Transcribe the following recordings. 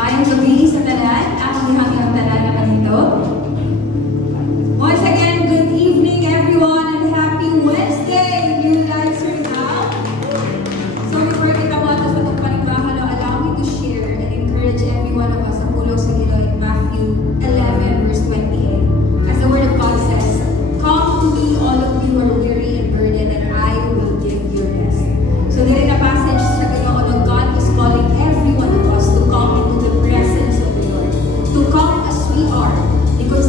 Maayong gabi sa tanan, akong hanggang tanan naman ito. Once again, good evening everyone and happy Wednesday! You guys are now. So before kita mo ito sa itong panibahalo, allow me to share and encourage every one of us sa pulong sa Ginoo in Matthew 11 verse 28. As the word of God says, "Come to me, all of you who are weary and burdened, and I will give you rest." So there in a passage sa Ginoo na God is calling every one of us to come into the presence of the Lord, to come as we are, because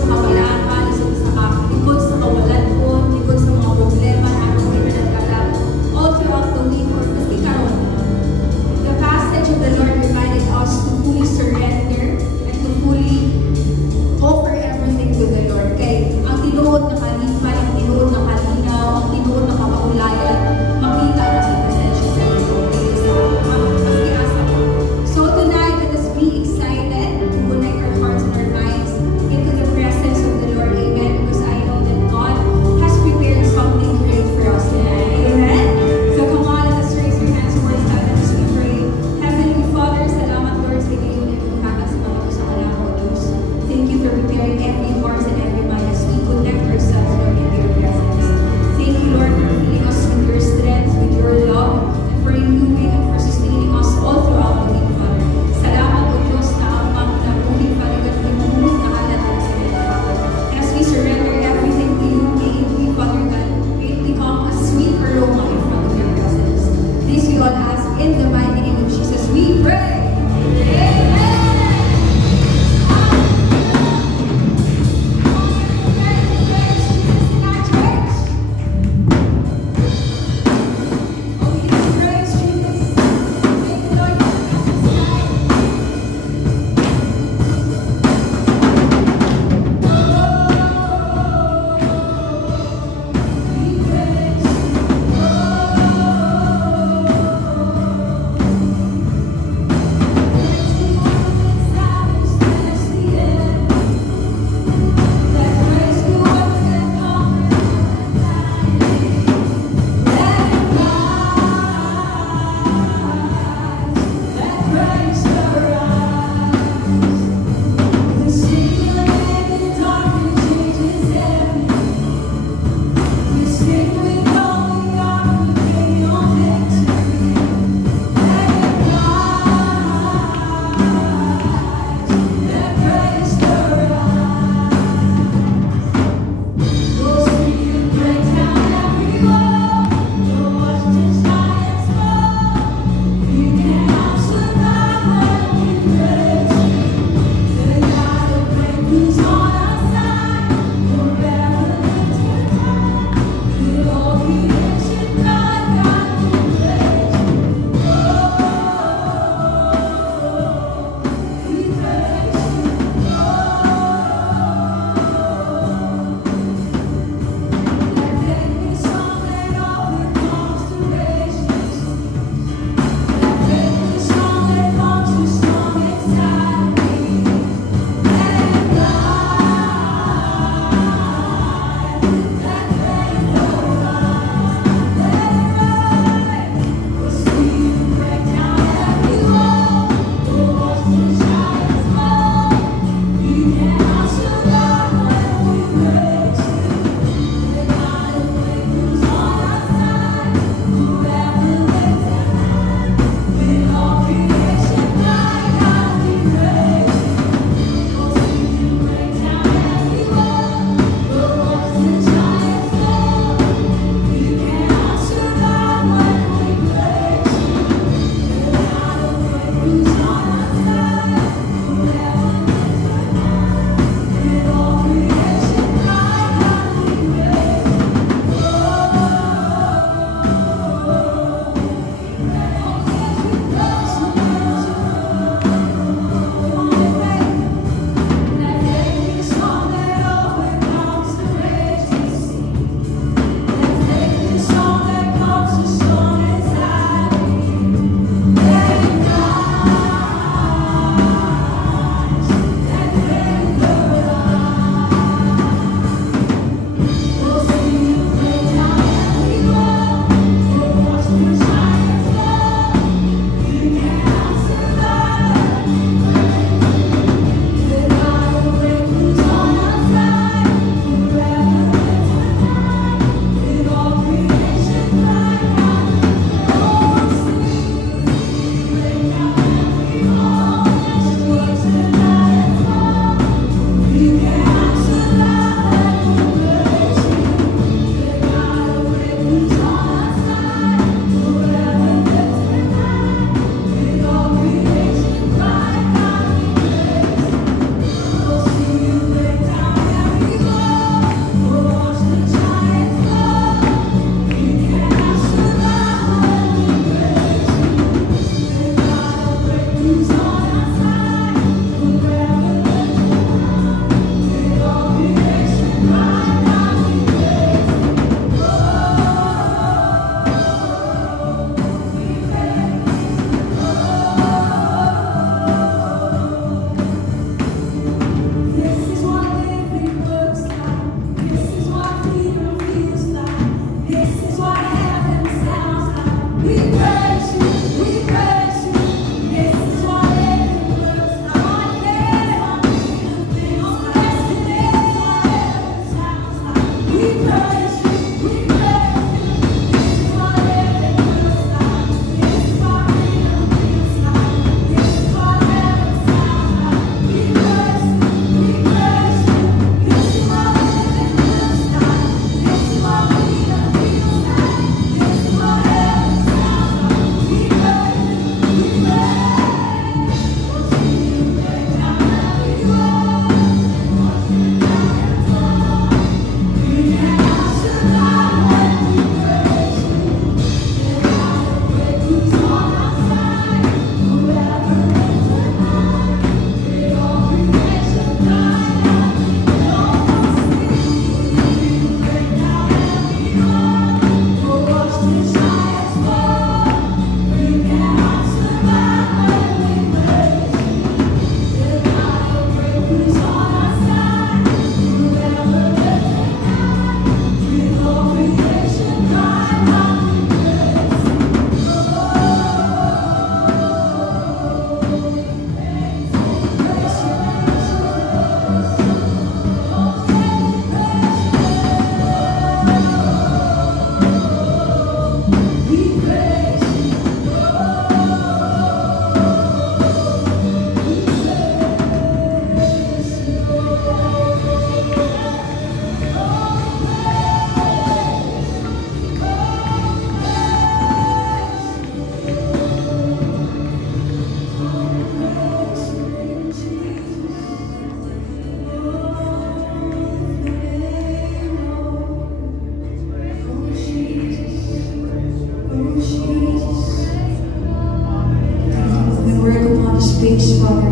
space, Father,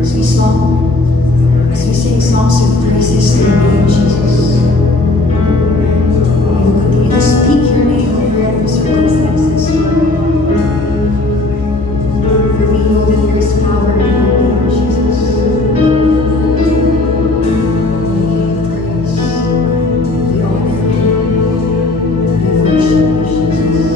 as we sing songs of praises to your name, Jesus. We will continue to speak your name over every circumstances, Lord. For we know that there is power in your name, Jesus. We give you praise. We honor you. We worship you, Jesus.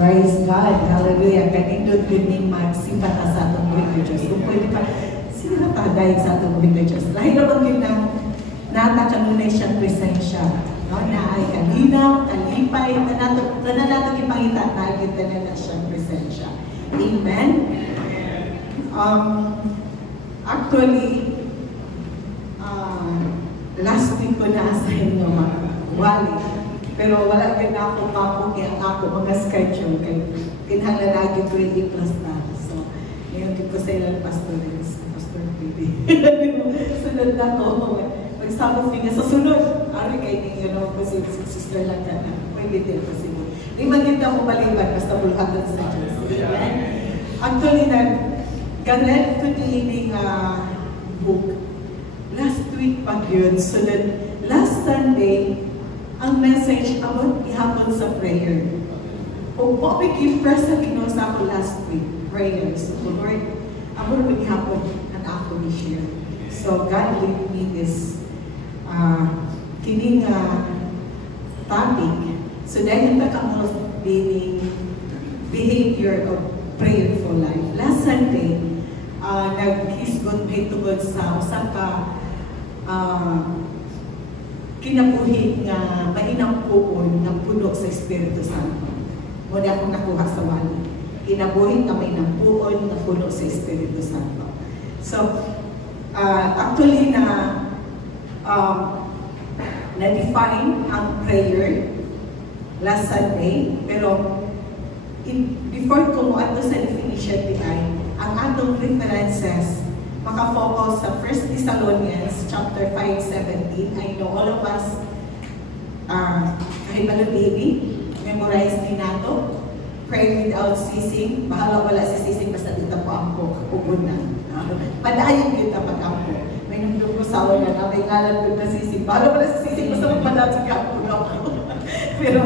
Praise God. Hallelujah. Kanindot yun ni magsipata sa atong buhay ng Diyos. Kung pwede pa, sila taday sa atong buhay ng Diyos. Lahil naman yun ng natakanunay siyang presensya. No? Na ay kalinaw, kalipay, na nato ipangita na kita na siyang presensya. Amen? Actually, last week ko na-assign ng mga wali. Pero wala din ako mapugi ang ako mga schedule kay pinhalalagi ko yung i-plus na. So, ngayon ko sa ilang pastores, Pastor Pili. Sunod na ko. Magsabot niya sa sunod. Ari kay ninyo, no? Kasi sister lang ka na. Pwede din po siguro. Di maganda mo baliban, basta bulhatan sa Diyos. Amen? Actually, nag-ganet ko din book. Last week pag yun. So that last Sunday, ang message about ihapon sa prayer. Kung po give first sa Ginoo sa ako last week, prayer. So Lord, ako rin ihapon ang ako ni-share. So God gave me this kining topic. So dahil nagkakamo behavior of prayerful life. Last Sunday, nag-hisgot may tungod sa usang ka kinabuhi nga mainang puon ng puno sa Espiritu Santo. Muna akong nakuha sa wali. Kinabuhi nga mainang puon ng puno sa Espiritu Santo. So, actually na-define ang prayer last Sunday, pero before ko mo ato sa definition ay ang atong references maka-focus sa 1 Thessalonians chapter 5:17. I know all of us kahit mga baby, memorize din nato. Pray without ceasing. Bahala wala si ceasing basta dito po ako kapugunan. Padayon kita pag-ampo. May nagdugo sa wala na may ngalan ko na sising. Bahala wala si sising basta magpadaan sa kapugunan ako. Pero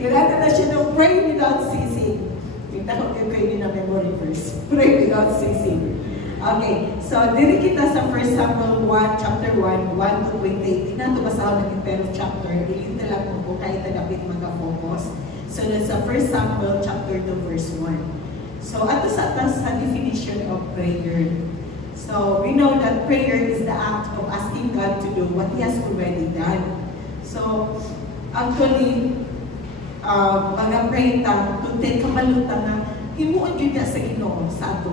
ilagay na siya ng pray without ceasing. Kita ko kayo din na memory verse. Pray without ceasing. Okay, so diri kita sa 1 Samuel 1, chapter 1, 1 to 28. Di na ito basahan ng entire chapter. Dili na lang po kahit nagapit mag-focus. So that's sa 1 Samuel chapter 2, verse 1. So ato sa atas sa definition of prayer. So we know that prayer is the act of asking God to do what He has already done. So actually, mag-pray ta, tuntin kamalutan na himuon yun niya sa Ginoo sa ato.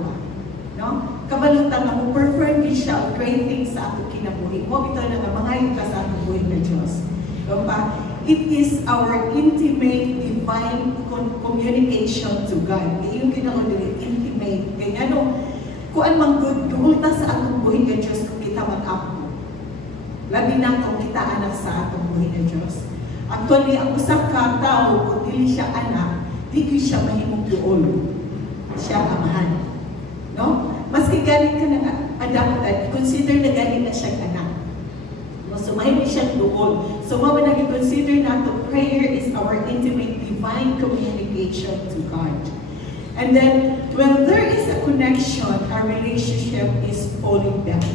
No? Kabalutan na mo perform din siya ang great things sa atong kinabuhi. Mo bitaw na nga mangayon ka sa atong buhay na Diyos. Diba? It is our intimate divine communication to God. Yung ginaulit, intimate. Kaya kung anong magdulta sa atong buhay na Diyos kung kita mag-apo. Labi na kung kita anak sa atong buhay na Diyos. Actually, ang usap ka tao, kung dili siya anak, di ko siya mahimong doon. Siya amahan. No? Maski galing ka na adopted, consider na galing na siyang anak. So, mahimong siyang doon. So, mama nag-consider na ito, prayer is our intimate divine communication to God. And then, when there is a connection, our relationship is falling down.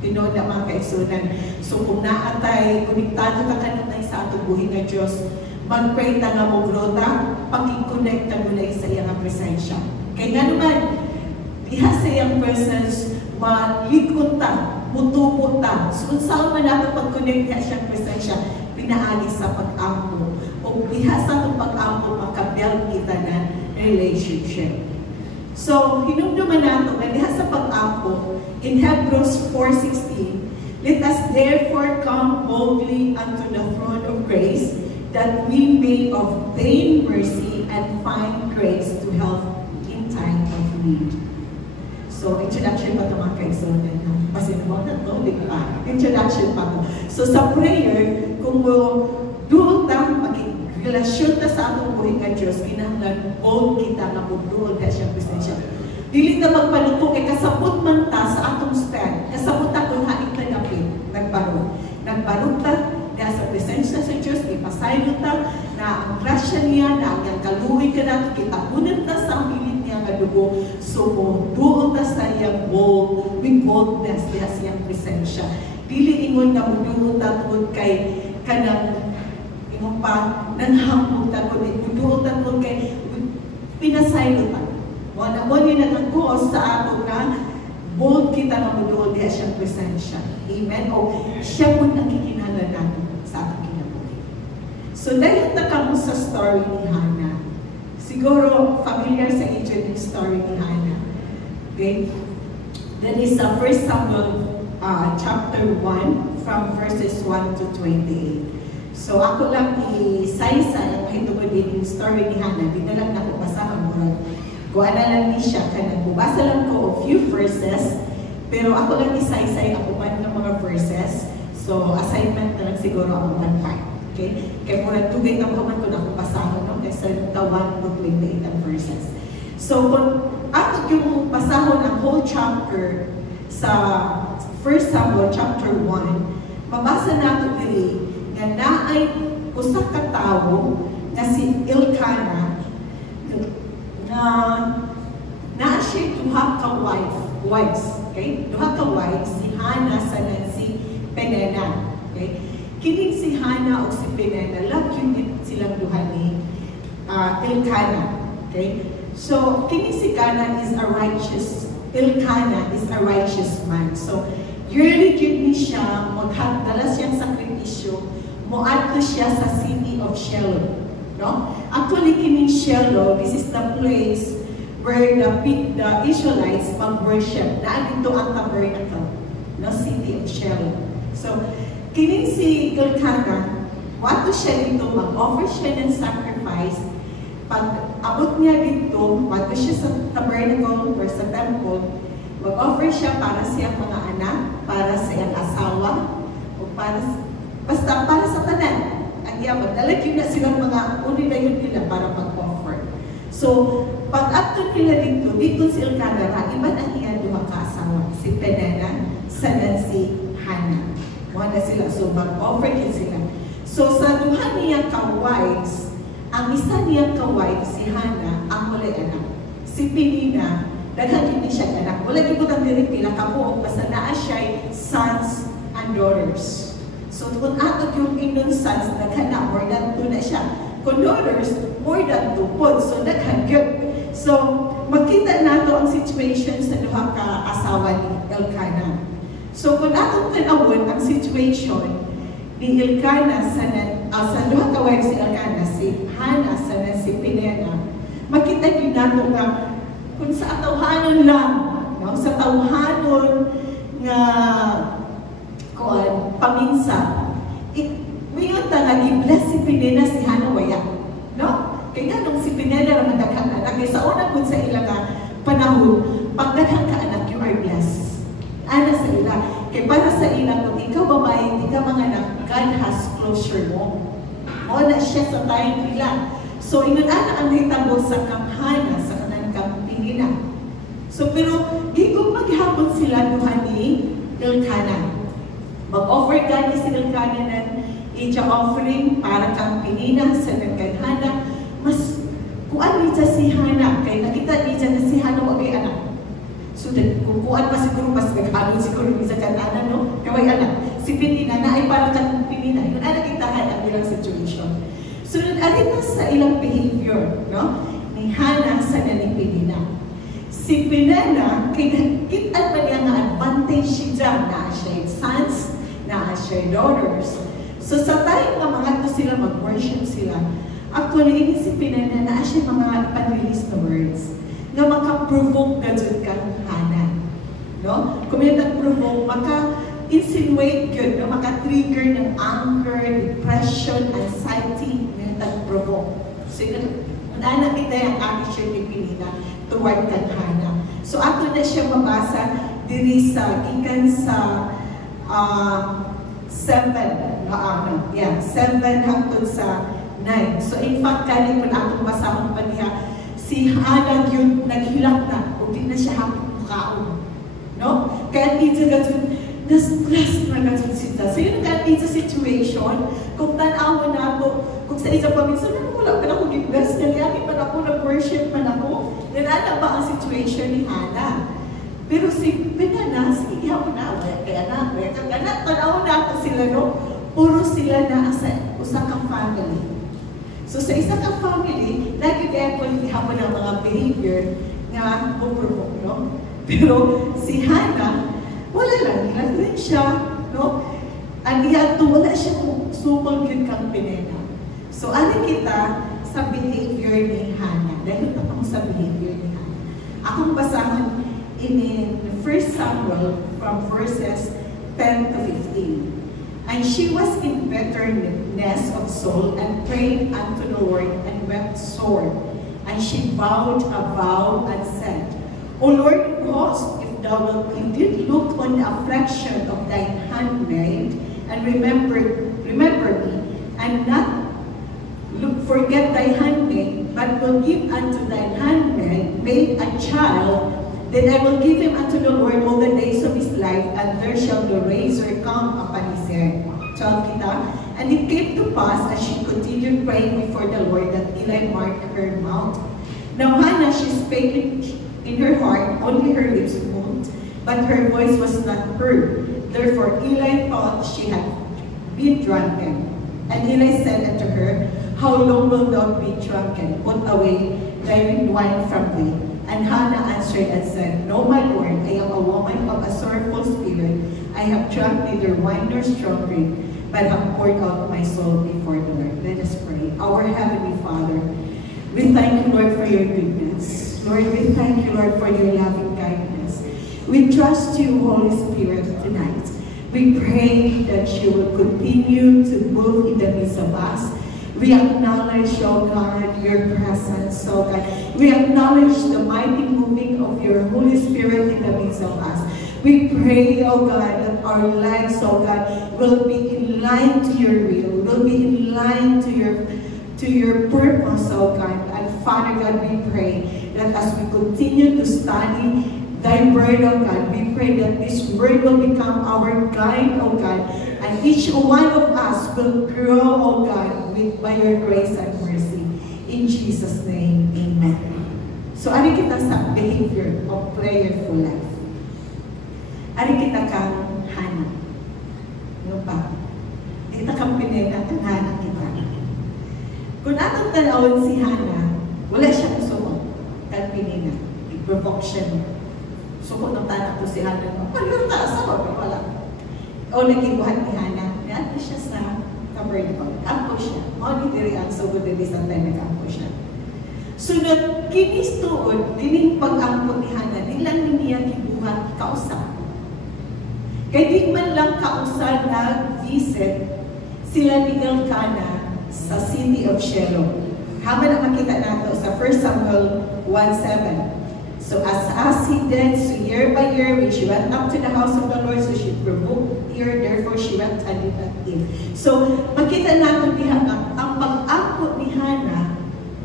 Tinood na mga kaisunan. So, kung naatay, konektado ka kanunay sa atong buhay na Diyos, mag-pray ta nga mo grota, pag-connect na mula sa iyang presensya. Kaya nga naman, diha sa iyang presence, malikot ta, mutubo ta. So, saan man natin pag-connect niya siyang presensya, pinaagi sa pag-ampo. O diha sa itong pag-ampo, makabuild kita na relationship. So, hinumduman natin na diha sa pag-ampo, in Hebrews 4:16, let us therefore come boldly unto the throne of grace, that we may obtain mercy and find grace to help in time of need. So, introduction pa ito mga kaigsunan. Pasinuwa na ito, di ba? Introduction pa ito. So, sa prayer, kung doon na mag-relasyon na sa atong buhay ka Diyos, kinahanglan bold kita na doon ka siyang presensya. Dili na magpalutong, kasabot man ta sa atong stand. Kasabot ta kung haing tanapin, nagbarog. Nagbarog ta, na sa presensya sa Diyos, ipasaylo ta, na ang grasya niya, na ang kaluwi ka natin, kitapunan ta sa ang hilit niya kadugo. So, doon ta sa iyang bold, with boldness, diya sa iyang presensya. Dili ingon na doon ta doon kay kanang ingon pa, nanghambog ta doon ta doon kay pinasaylotan. Wala mo ni nagkakos sa ato nga bold kita na muduol diya siyang presensya. Amen? O siya po nakikinala natin sa ating kinabuhi. So dahil na mo sa story ni Hannah, siguro familiar sa inyo yung story ni Hannah. Okay? That is 1 Samuel chapter 1 from verses 1 to 28. So ako lang i-say-say ang mahitungod din yung story ni Hannah. Di na lang ako basahan mo. Kuha na lang ni siya. Basa lang ko a few verses. Pero ako lang i-say-say ako man ng mga verses. So assignment na lang siguro ako man part. Okay? Kaya muna tugay na man ko na ako basahan. No? Kasi tawan ko 28 ang verses. So kung ato yung basahon ang whole chapter sa 1 Samuel chapter 1, mabasa nato diri nga naay usa ka tawo nga si Elkanah na siya duha ka wives, okay? Duha ka wives, si Hannah sa si Penina, okay? Kining si Hannah o si Penina, love yun silang duha ni Elkanah, okay? So, kining si Elkanah is a righteous man. So, yearly yun siya, magdala siyang sakripisyo, moadto siya sa city of Shiloh. No? Actually, kining Shiloh, this is the place where the Israelites mag-worship. Dito ang tabernacle, no? City of Shiloh. So, kining si Elkanah, wato siya dito, mag-offer siya ng sacrifice. Pag abot niya dito, wato siya sa tabernacle or sa temple, mag-offer siya para sa iyang mga anak, para sa iyang asawa, o basta para sa tanan. Ang yaman, dalag yun na silang mga uni na yun nila para mag-offer. So, pag-acto nila dito si Elkanah, iba ang iyang duha ka-asawa, si Penina, sanan si Hannah. Mga na sila, so mag-offer din sila. So, sa duha niyang ka-wives, ang isa niyang ka-wives, si Hannah, ang mulay anak. Si Penina, daghan din siya anak. Wala din ko nang diripila ka po, basta naa siya sons and daughters. So, kung ato yung inyong sons, daghan na, more than 2 na siya. Kung daughters, more than 2 po. So, daghan yun. So, makita nato ang situation sa duha ka asawa ni Elkanah. So, kung atong tanawon ang situation ni Elkanah sa duha ka wives si Elkanah, si Hannah, si Penina, makita din nato nga kung sa atawhanon lang, no? Sa tawhanon nga paminsa, mayon ta nga gi-bless si Penina si Hannah waya, no? Kaya nung si Penina ra madaghan anak, sa una pud sa ila nga panahon, pag daghang ka anak you are blessed. Ana sa ila, kay para sa ila kung ikaw babae, ikaw mga anak, God has closure mo. O na siya sa time nila. So ingon ana ang hitabo sa kamhana sa kanang Penina. So pero gigong maghapon sila duha ni Elkanah. Mag-offer ka ni si Elkanah ng ija offering para kang Penina sa nagkanhana. Mas kuan niya si Hannah, kay nakita niya na si Hannah wag ay anak. So kung kuan pa siguro mas naghalon siguro ni sa kanana, no? Kaway anak. Si Penina na ay para kang Penina. Yun ang nakitahan ang ilang situation. So nag-alita sa ilang behavior, no? Ni Hannah sa ni Penina. Si Penina, kita pa niya nga advantage siya na siya sons, na siya daughters. So sa time nga mga to sila mag-worship sila, actually ini si Penina na siya mga pan-release na words nga maka-provoke ka dyan kang Hannah. No? Kung may nag-provoke, maka-insinuate yun, no? Maka-trigger ng anger, depression, anxiety, yung nag-provoke. So yun, nana kita yung attitude ni Penina toward kang Hannah. So ato na siya mabasa diri sa ikan sa 7 hangtod sa 9. So in fact, kani kung atong basahon pa niya, si Hannah yun naghilak na, o di na siya hapon mukaon. No? Kaya dito gano'n, na-stress na gano'n sila. So yun kaya dito situation, kung tanawa na ako, kung sa isang paminsan, wala pa na ako giblas, naliyaki pa na ako, nag-worship pa na ako, nanana ba ang situation ni Hannah? Pero si Penina, sige, hapon na, kaya na, tanawa na ako sila, no? Puro sila na sa usakang family. So sa isa ka family, lagi kaya ko ihapon ang mga behavior nga overwork, no? Pero si Hannah, wala lang, ilan rin siya, no? Ang iyan wala siya supol yun kang pinena. So ano kita sa behavior ni Hannah? Dahil tapang sa behavior ni Hannah. Akong basahan in 1 Samuel from verses 10 to 15. And she was in bitterness of soul and prayed unto the Lord and wept sore. And she vowed a vow and said, O Lord of hosts, if thou wilt indeed look on the affliction of thine handmaid, and remember me, and not forget thy handmaid, but will give unto thine handmaid a child, then I will give him unto the Lord all the days of his life, and there shall the razor come upon his head. And it came to pass, as she continued praying before the Lord, that Eli marked her mouth. Now Hannah, she spake in her heart, only her lips moved, but her voice was not heard. Therefore Eli thought she had been drunken. And Eli said unto her, How long wilt thou be drunken? Put away thy wine from thee. And Hannah answered and said, No, my Lord, I am a woman of a sorrowful spirit. I have drunk neither wine nor strong drink, but have poured out my soul before the Lord. Let us pray. Our Heavenly Father, we thank you, Lord, for your goodness. Lord, we thank you, Lord, for your loving kindness. We trust you, Holy Spirit, tonight. We pray that you will continue to move in the midst of us. We acknowledge, oh God, your presence, oh God. We acknowledge the mighty moving of your Holy Spirit in the midst of us. We pray, oh God, that our lives, oh God, will be in line to your will, will be in line to your purpose, oh God. And Father God, we pray that as we continue to study thy word, oh God, we pray that this word will become our guide, oh God, and each one of us will grow, oh God, by your grace and mercy. In Jesus' name, amen. So, ano kita sa behavior of prayerful life? Ano kita kang Hannah? Ano pa? Kita kang pinena, ang Hannah kita. Kung atong tanawin si Hannah, wala siya gusto kang pinena. I-provoke siya. Sukot ng tanak ko si Hannah. Paano ta? Asawa pa pala. O nagkibuhat ni Hannah. Niyata siya sa tabernacle. Kampo siya. O ni diri ang sugod diri sa tayo nagkampo siya. Sunod, kinis tuod, dining pag-ampo ni Hannah, nilang niya kibuhat kausap. Kaya di man lang kausap nag-visit sila ni Elkanah sa city of Shiloh. Hama na makita nato sa 1 Samuel 1:7. So as he did, so year by year, when she went up to the house of the Lord, so she provoked her, therefore she went and did not eat. So, makita natin diha ang pag-akot ni Hannah,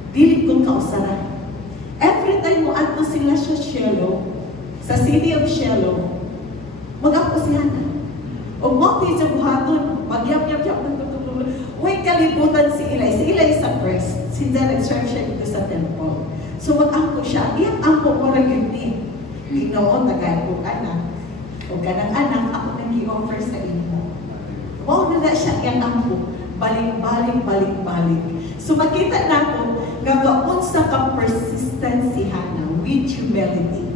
dili kong kausaran. Every time mo ato sila sa Shiloh, sa city of Shiloh, mag-akot si Hannah. O mo di sa buhaton, mag-yap-yap-yap, huwag kalibutan si Eli. Si Eli sa priest, sinda nag-serve siya dito sa temple. So mag-angko siya, iyang angko mo rin yun din. Inoon, tagay ko anak. O ganang anak, ako nang i-offer sa inyo. Wow, nila siya iyang angko. Balik-balik. So makita natin, gagaon sa ka-persistent si Hannah with humility.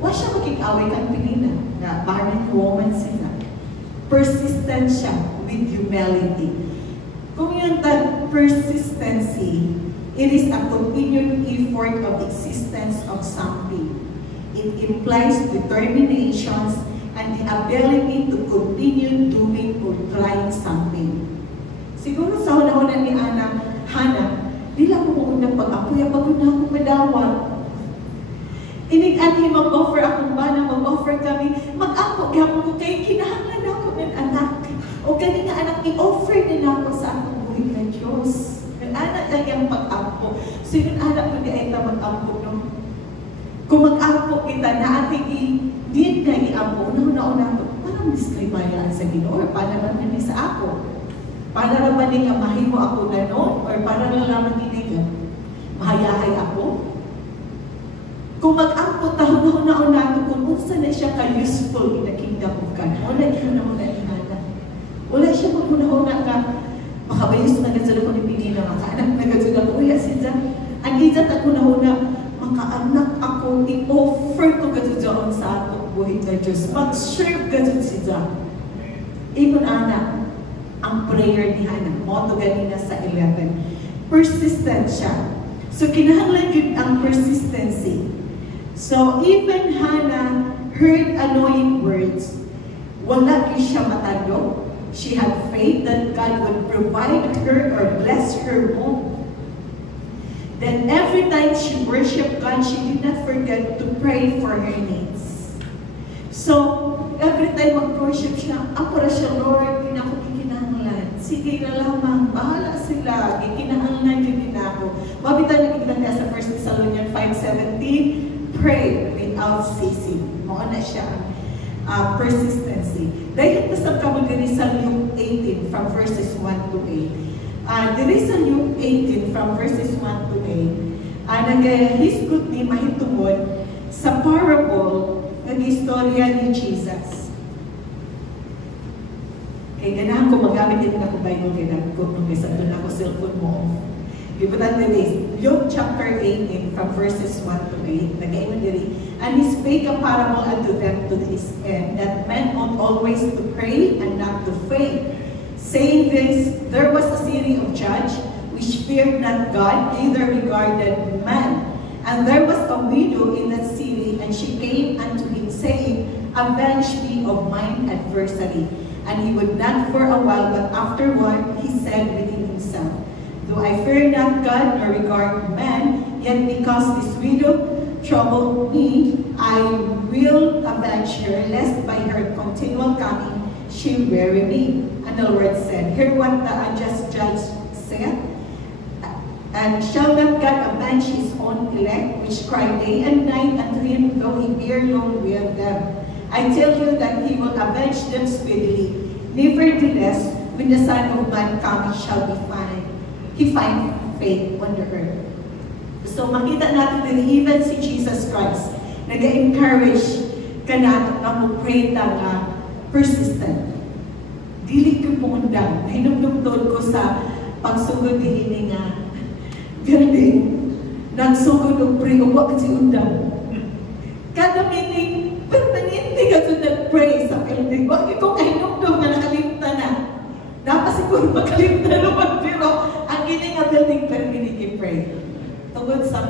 Wa siya makikaway kang pinina na barren woman sila. Persistent siya with humility. Kung yung persistency, it is a continued effort of existence of something. It implies determination and the ability to continue doing or trying something. Siguro sa una-una ni Hannah, di lang mo unang pag-apoy, pagod na ako madawa. Inig-ani mag-offer akong bana, mag-offer kami, mag-ako, gapon ko kayo, kinahanglan ako ng anak. O gani nga anak, i-offer nila ako sa akong buhay na Diyos. Anak lang yung pag-ampo. So yung anak ko di ay ita mag-ampo, no? Kung mag-ampo kita na ating din na i-ampo, una-una ko, parang discribayaan sa Ginoo, or para naman sa ako. Para naman nga mahimo ako na, no? Or para naman nga mahayahay ako. Kung mag-ampo, tahon-una ko, kung unsa na siya ka-useful in the kingdom of God. Wala gihuna-una ni Hannah. Wala siya mag-una-una ka, makabayos na gano'n sa lukong ipinina, makaanak na gano'n nga Diyos. Mag-serve ka dyan siya. Ibon anak, ang prayer ni Hannah, moto ganina sa 11. Persistent siya. So, kinahanglan yun ang persistency. So, even Hannah heard annoying words, wala yun siya matalo. She had faith that God would provide her or bless her home. Then every time she worshiped God, she did not forget to pray for her needs. So, every time mag-worship siya, ako na siya, Lord, kinahanglan. Sige na lamang, bahala sila, kinahanglan din ako. Mabitan na kita sa 1 Thessalonians 5:17, pray without ceasing. Mao na siya, persistency. Dahil ito sa kabuliri sa Luke 18 from verses 1 to 8. There is a Luke 18 from verses 1 to 8. Nag-hisgot ni mahitungod sa parable ng istorya ni Jesus. Kaya ganahan ko magamit din ako Bible kaya nagkot nung isa doon ako cellphone mo. Ibutan din is Luke chapter 18 from verses 1 to 8. Nag-iwan diri. And he spake a parable unto them to this end, that men ought always to pray and not to faint. Saying this, there was a city of judge which feared not God, neither regarded man. And there was a widow in that city, and she came unto him, saying, Avenge me of mine adversary. And he would not for a while, but afterward he said within himself, Though I fear not God, nor regard man, yet because this widow troubled me, I will avenge her, lest by her continual coming she weary me. And the Lord said, Hear what the unjust judge saith, and shall not God avenge his own elect, which cry day and night unto him, though he bear long with them? I tell you that he will avenge them speedily. Nevertheless, when the Son of Man cometh, shall he find faith on the earth. So makita natin din, even si Jesus Christ, nag-encourage ka natin na mag-pray na persistent. Dili ko pumundang. Hinumdumdol ko sa pagsugod din nga galing. Nagsugod og pray, uwa kasi undang. Kada meeting, permanente ka sa nag-pray sa building. Huwag ko kahinumdum na nakalimta na. Napasiguro makalimta naman, pero ang gini nga building, permanente pray. Tungod sa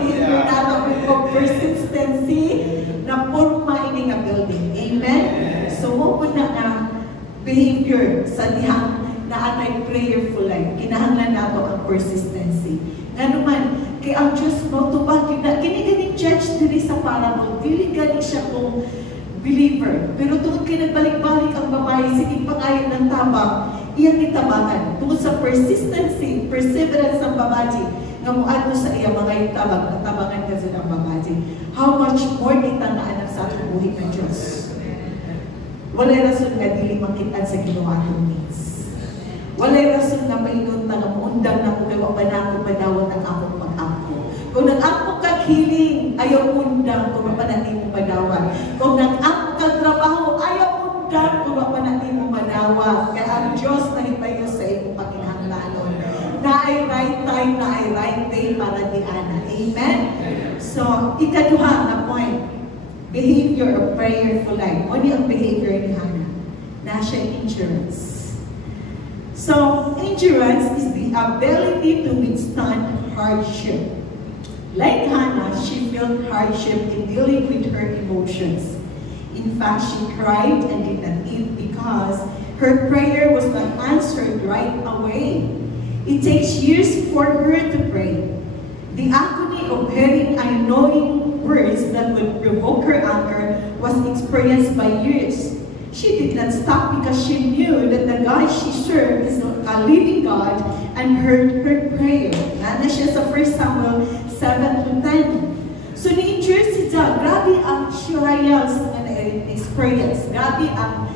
behavior natin of persistency na forma ini nga building. Amen? So, mo po na behavior sa dihang na anay prayerful life. Kinahanglan nato ang persistency. Nga naman, kay ang Diyos mo, tubag yun na, kiniganing judge diri sa parable, dili galing siya kung believer. Pero tungkol kayo nagbalik-balik ang babae, sige pangayag ng tabang, iyang itabangan. Tungkol sa persistency, perseverance ng babae, nga muadto sa iya mga itabang, natabangan ka sa ng babae. How much more kita na anak sa atong buhay ng Diyos? Walay rason nga dili makitaan sa ginawa ng needs. Walay rason nga mainon na nga muundang na kung kayo ba na ako madawat ang akong pag-ako. Kung nag-ako kag hiling, ayaw undang kung mapanati mo madawat. Kung nag-ako kag trabaho, ayaw undang kung mapanati mo madawat. Kaya ang Diyos na hipayo sa iyong pakinahanglanon. Na ay right time, na ay right day para di ana. Amen? So, ikaduha na point. Behavior of prayerful life. Ano yung behavior ni Hannah? Na siya endurance. So, endurance is the ability to withstand hardship. Like Hannah, she felt hardship in dealing with her emotions. In fact, she cried and did not eat because her prayer was not answered right away. It takes years for her to pray. The agony of hearing annoying words that would provoke her anger was experienced by years. She did not stop because she knew that the God she served is a living God and heard her prayer. Nana siya sa 1 Samuel 7-10. So ni-endure siya, grabe ang trials na na-experience. Grabe ang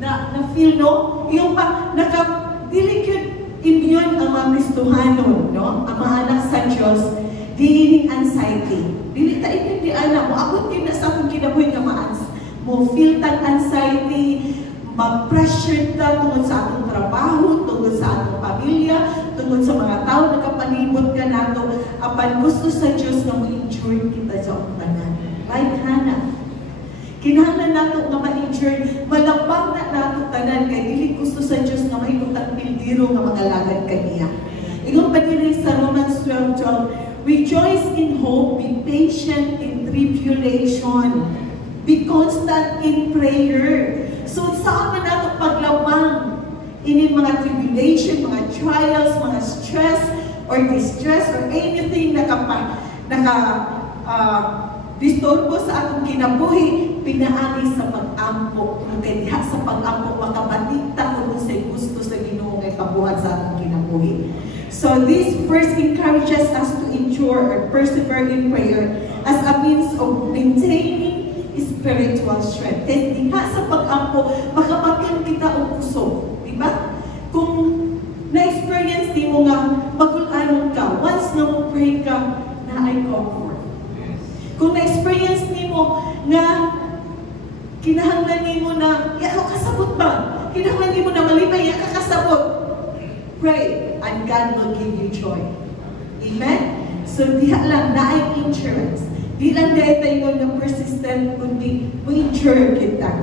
na-feel, no? Yung pa, naka-delicate immune ang mga Kristohanon, no? Ang mga anak sa Diyos, diining anxiety. Dili ta hindi alam mo, abot din na sa akong kinabuhi nga maans. Mo feel tang anxiety, mag-pressure ta tungod sa atong trabaho, tungod sa atong pamilya, tungod sa mga tao na kapalibot ka nato. Apan gusto sa Diyos na mo-endure kita sa akong tanan. Like Hannah. Kinahanglan nato nga ma-injured, malabang na nato tanan kay dili gusto sa Dios nga mahimutang pildiro nga mga lagad kaniya. Ingon pa dinhi sa Romans 12:12, rejoice in hope, be patient in tribulation, be constant in prayer. So saan man nato paglabang ini mga tribulation, mga trials, mga stress or distress or anything disturbo sa atong kinabuhi, pinaagi sa pag-ampo. Kaya diha sa pag-ampo, makabaligta kung sa gusto sa Ginoo ngay pabuhat sa atong kinabuhi. So this verse encourages us to endure or persevere in prayer as a means of maintaining spiritual strength. Kaya diha sa pag-ampo, makabakyan kita og kusog. Diba? Kung na-experience di mo nga magulanon ka, once na mo pray ka, na ay comfort. Kung na-experience nimo nga kinahanglan nimo na ako kasabot ba? Kinahanglan nimo na malipay ka kasabot. Pray and God will give you joy. Amen? So diha lang na ay insurance. Di lang dahil tayo na persistent kundi ma-insure kita.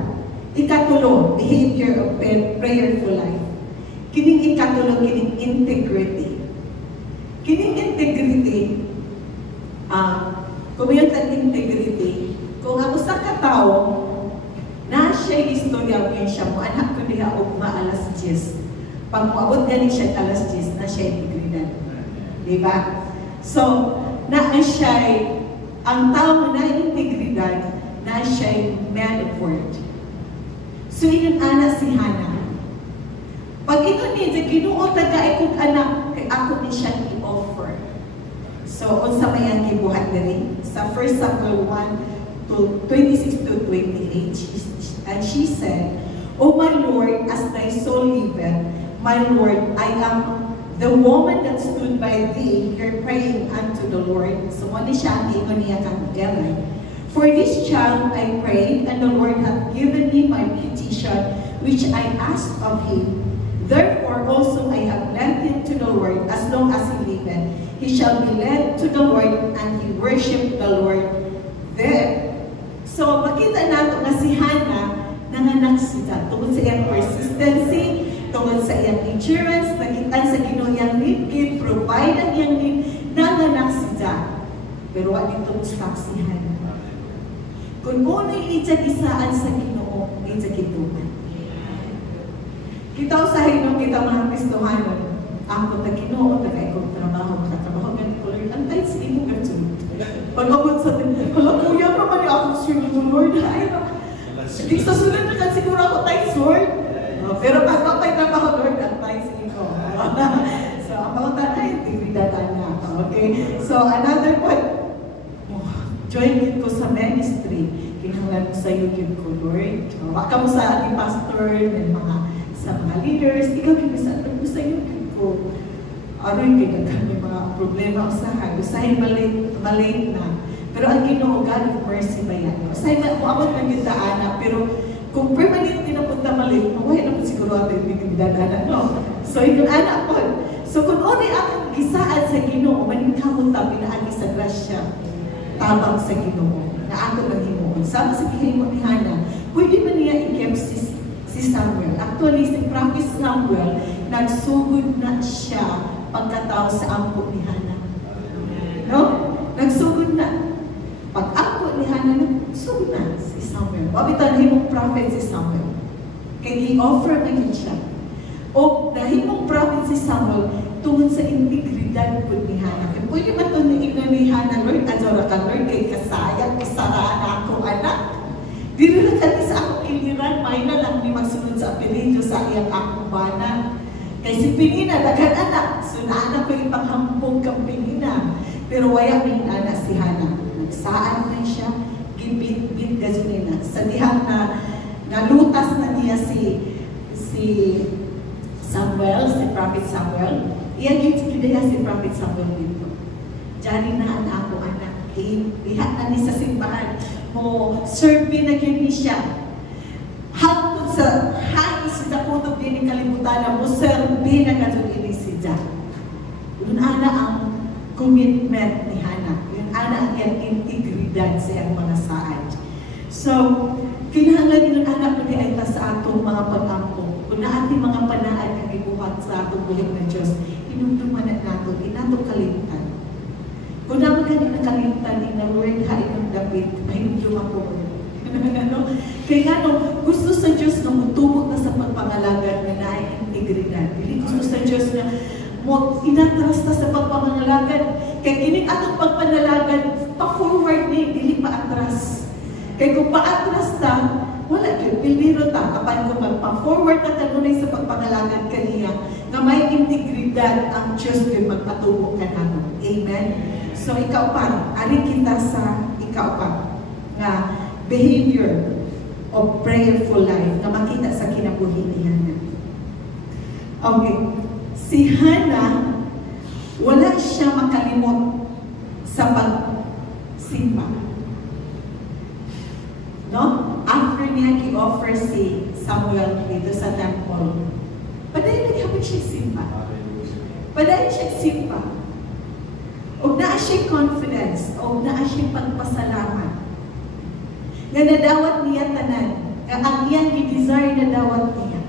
Ikatulo, behavior of prayerful life. Kining ikatulo, kining integrity. Kining integrity, kung yun ang integrity, kung ako sa katao, na siya istorya mo yun siya mo, anak ko niya o maalas 10. Pag muabot galing siya alas 10, na siya integridad. Diba? So, na siya, ang tao mo na integridad, na siya man of word. So, yun anak si Hannah. Pag ito niya, Ginoo taga ikong anak, kay ako ni siya i-offer. So, unsa may ang gibuhat diri sa 1 Samuel 1:26-28, and she said, "O my Lord, as thy soul liveth, my Lord, I am the woman that stood by thee, here praying unto the Lord." So, ano siya ang ingon niya kang Eli? "For this child I prayed, and the Lord hath given me my petition, which I asked of him. Therefore also I have led him to the Lord, as long as he liveth. He shall be led to the Lord, and he worshiped the Lord there." So, makita nato nga si Hannah, nanganak siya. Tungkol sa iyang persistency, tungkol sa iyang endurance, nakita sa Ginoo iyang need, provide ang iyang need, nanganak siya. Pero wala dito stuck si Hannah. Kung uno'y isaan sa Ginoo, gituman. Kita usahin kita mga Kristohanon, ako ta Ginoo, taga ikong trabaho, makatrabaho ganito, Lord, antay sa imong ganito. Pag-abot sa atin, kuya pa man ako sunod ng Lord, ay, di sa sunod na siguro ako tayo, Lord. Pero pag-apay na ako, Lord, antay sa imo. So, ang mga tanay, tinidadaan na ako, okay? So, another point, join ko sa ministry, kinahanglan ko sa YouTube ko, Lord. Waka mo sa ating pastor, sa mga leaders, ikaw kinasaan mo sa YouTube ko. Aroy kay kami mga problema usahay. Usahay malate na. Pero ang Ginoo, God of mercy ba yan? Usahay na, muabot man yung daanan. Pero kung permanent napunta malate, mawahay naman siguro atin yung dadaanan. No? So, yung anak po. So, kung ulit ang gisaan sa Ginoo, maningkamot ta, pinaagi sa grasya, tabang sa Ginoo, na ato ng himuon. Sama sa gihimo ni Hannah, pwede man niya i-keep si Samuel. Actually, si Prophet Samuel, nagsugod na siya pagkatao sa ampo ni Hannah. No? Nagsugod na. Pag-ampo ni Hannah, nagsugod na si Samuel. Wabitan himong prophet si Samuel. Kaya i-offer na yun siya. O nahimong prophet si Samuel tungod sa integridad po ni Hannah. Kaya pwede man ito ni Hannah, Lord, adora ka, Lord, kay kasayang, isaraan ako, anak. Dili na kami sa akong kiliran, may na lang ni magsunod sa apelido sa iyang akong bana. Kay si Pinina, dagan anak. So naana ko ipanghampong kang Pinina. Pero waya may anak si Hannah. Nagsaan na siya, gibit-bit gazunina. Sa dihang na nalutas na niya si Samuel, si Prophet Samuel. Iyan yung niya si Prophet Samuel dito. Diyan na ang ako anak. Ihat na ni sa simbahan. Mo serve na yun ni siya. Hangtod sa hangin sa kutob din ni kalibutan na mo serve na gazun ini siya. Yun ana ang commitment ni Hannah. Yun ana ang integridad sa iyang mga saad. So, Kinahanglan yun anak ko ay ta sa atong mga pag-ampo. Kung na ating mga panaan na gibuhat sa atong buhay ng Diyos, inumduman na nato, inatong kalimtan. Kung naman ka na nakalimtan, in-word ha, inumdapit, mahindyo ako. Kaya nga gusto sa Diyos na mutubok na sa pagpangalagan na na-integridad. Hindi gusto sa Diyos na inatras na sa pagpangalagan. Kaya ginig atong pagpanalagan, pa-forward ni, dili pa-atras. Kaya kung pa-atras ta, wala yun, pilbiro ta. Kapag kung magpa-forward na kanunay sa pagpangalagan kaniya, na may integridad ang Diyos yung magpatubok ka natin. Amen? So, ikaw pa, ari kita sa ikaw pa, na behavior of prayerful life na makita sa kinabuhi ni Hannah. Okay. Si Hannah, wala siya makalimot sa pagsimba. No? After niya i-offer si Samuel dito sa temple, padayon naghapon siya simba. Padayon siya simba. O naa siya confidence, o naa siya pagpasalamat. Nga nadawat niya tanan, nga ang iyang i-desire na dawat niya.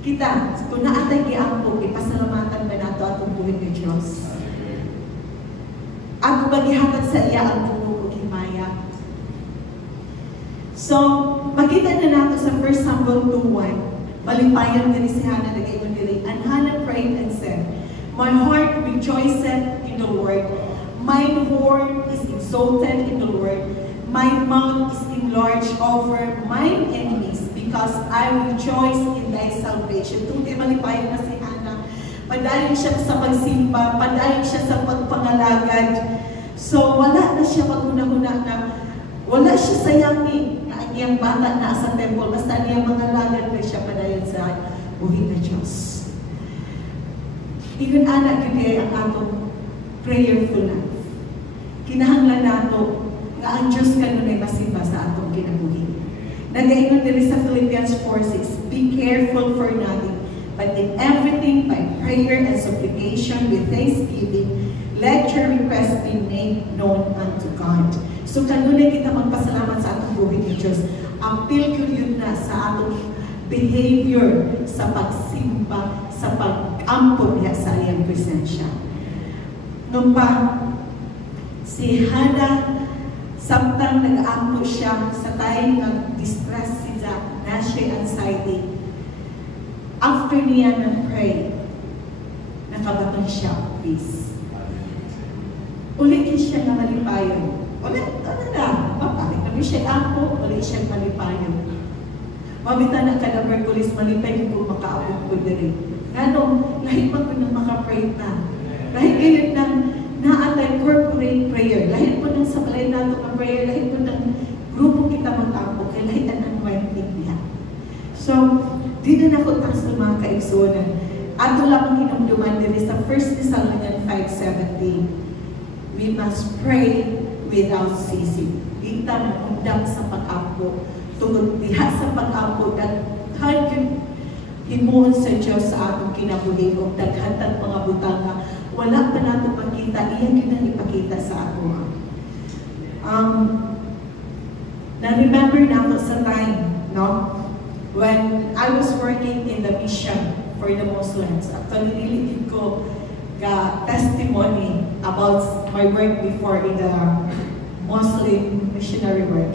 Kita, kung naatay giampo, ipasalamatan ba nato atong buhay ng Diyos? Ako maghihatag sa iya ang tunog o himaya. So, makita na nato sa 1 Samuel 2:1, malipayan din si Hannah na gayon dili. And Hannah prayed and said, my heart rejoiceth in the Lord. Mine horn is exalted in the Lord. My mouth is enlarged over mine enemies because I rejoice in thy salvation. Tungkol malipayan na si Hannah. Padayon siya sa pagsimba, padayon siya sa pagpangalagad. So, wala na siya maghuna-huna na, wala siya sayangin na ang iyang bata na sa temple. Basta niyang mga lagad na siya padayon sa buhay na Diyos. Iyon anak yun ang atong prayerful life. Kinahanglan nato nga ang Diyos kanun ay masimba sa atong kinabuhi. Nagaingon din sa Philippians 4:6, be careful for nothing, but in everything by prayer and supplication with thanksgiving, let your request be made known unto God. So kanunay kita magpasalamat sa atong buhay ng Diyos. Appeal ko yun na sa atong behavior sa pagsimba, sa pag-ampon niya sa iyang presensya. Nung pa, si Hannah, samtang nag-aampo siya sa time ng distress siya, na siya anxiety. After niya nag-pray, nakabatang siya of peace. Ulitin siya na malipayon. Ulit, ano na, mapalik na siya ampo, ulit siya malipayon. Mabita na ka na Merkulis, malipay kung makaabot ko din. Ganong, lahit pa ko nang makapray na. Lahit ilit ng naatay corporate prayer. Lahit po ng sabalay nato ng prayer, lahit po ng grupo kita magtampo, kaya lahit ang anointing niya. So, di na ako taas ng mga kaigsunan. Ato lang ang hinumduman din sa 1 Thessalonians 5:17. We must pray without ceasing. Di ta magundang sa pag-ampo. Tungod diha sa pag-ampo, daghan yung himuon sa Diyos sa atong kinabuhi o daghantang mga butanga. Wala pa nato makita, iyan yun ang ipakita sa ato. Na-remember na ako sa time, no? When I was working in the mission for the Muslims, actually, nililid ko ka testimony about my work before in the Muslim missionary work.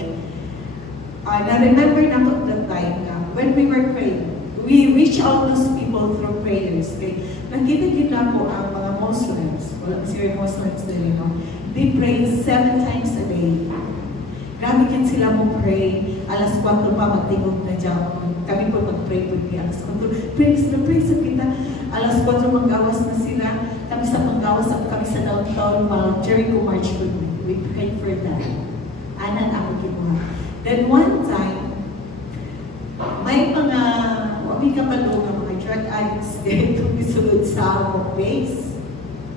Na-remember na ako that time na when we were praying, we reach out those people through prayers. Okay? Nakita-kita ko ang mga Muslims, wala sila Muslims din, no? They pray 7 times a day. Grabe kin sila mo pray. Alas 4 pa magtingog na dyan. Kami po mag-pray po niya. Alas 4, pray sa kita. Alas 4 magawas na sila. Kami sa magawas at kami sa downtown while Jericho March po. We prayed for that. Anan ako kinuha. Then one time, may mga wami kapalo ng mga drug addicts dito bisulod sa base.